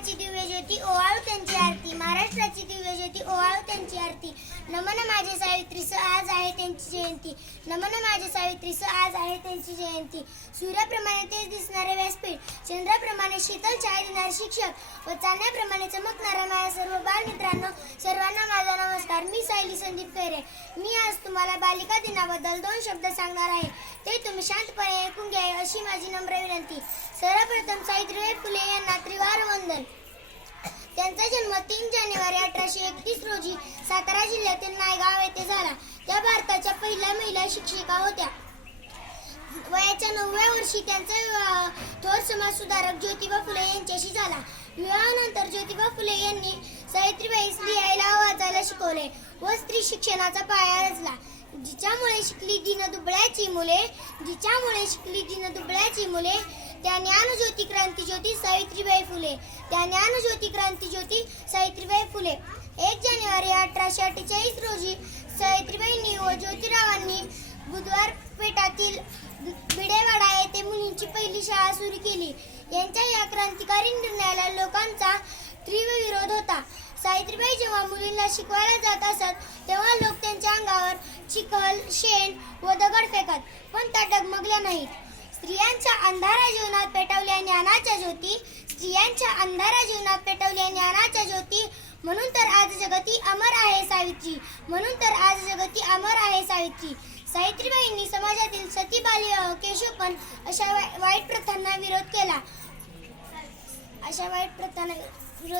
महाराष्ट्राची दिव्य ज्योती ओवाळू त्यांची आरती, महाराष्ट्राची दिव्य ज्योती ओवाळू त्यांची आरती. नमन माझे सावित्रीस आज आहे त्यांची जयंती, नमन माझे सावित्रीस आज आहे त्यांची जयंती. सूर्याप्रमाणे तेज दिसणारे व्यासपीठ, चंद्राप्रमाणे शीतल छाया देणारे शिक्षक व चांदण्याप्रमाणे चमकणारा माझ्या सर्व बालमित्रांनो, सर्वांना माझा नमस्कार. मी सायली संदीप खैरे. मी आज तुम्हाला बालिका दिनाबद्दल 2 शब्द सांगणार आहे. ते तुम्ही शांतपणे ऐकून घ्यावे अशी माझी नम्र विनंती. सर्वप्रथम सावित्रीबाई फुले यांना त्रिवार वंदन. त्यांचा जन्म 3 जानेवारी 1831 रोजी सातारा जिल्ह्यातील नायगाव येथे झाला. त्या भारताच्या पहिल्या महिला शिक्षिका होत्या. वयाच्या 9व्या वर्षी त्यांचा विवाह थोर समाजसुधारक ज्योतिबा फुले यांच्याशी झाला. विवाहानंतर ज्योतिबा फुले यांनी सावित्रीबाईस लिहायला व वाचायला शिकवले व स्त्री शिक्षणाचा पाया रचला. जिच्यामुळे शिकली दीनदुबळ्याची मुले त्या ज्ञानज्योती क्रांतिज्योती सावित्रीबाई फुले, त्या ज्ञानज्योती क्रांतिज्योती सावित्रीबाई फुले. 1 जानेवारी 1848 रोजी सावित्रीबाईंनी व ज्योतिरावांनी बुधवार पेठातील भिडेवाडा येथे मुलींची पहिली शाळा सुरू केली. यांच्या या क्रांतिकारी निर्णयाला लोकांचा तीव्र विरोध होता. सावित्रीबाई जेव्हा मुलींना शिकवायला जात असत तेव्हा लोक त्यांच्या अंगावर चिखल, शेण व दगड फेकत, पण त्या डगमगल्या नाहीत. स्त्रियांच्या अंधारा जीवनात पेटवल्या ज्ञानाच्या ज्योती, म्हणून तर आज जगती अमर आहे सावित्री. सावित्रीबाईंनी समाजातील सती, बालविवाह, केशवपण अशा वाईट प्रथांना विरोध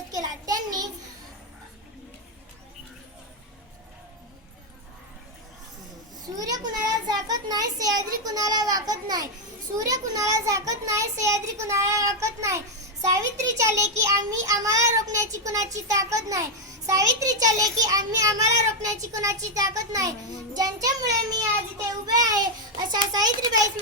केला. त्यांनी सूर्य कुणाला झाकत नाही, सह्याद्री कुणाला वाकत नाही. सावित्रीच्या लेकी आम्हाला रोखण्याची कुणाची ताकद नाही. ज्यांच्यामुळे मी आज इथे उभे आहे अशा सावित्रीबाईस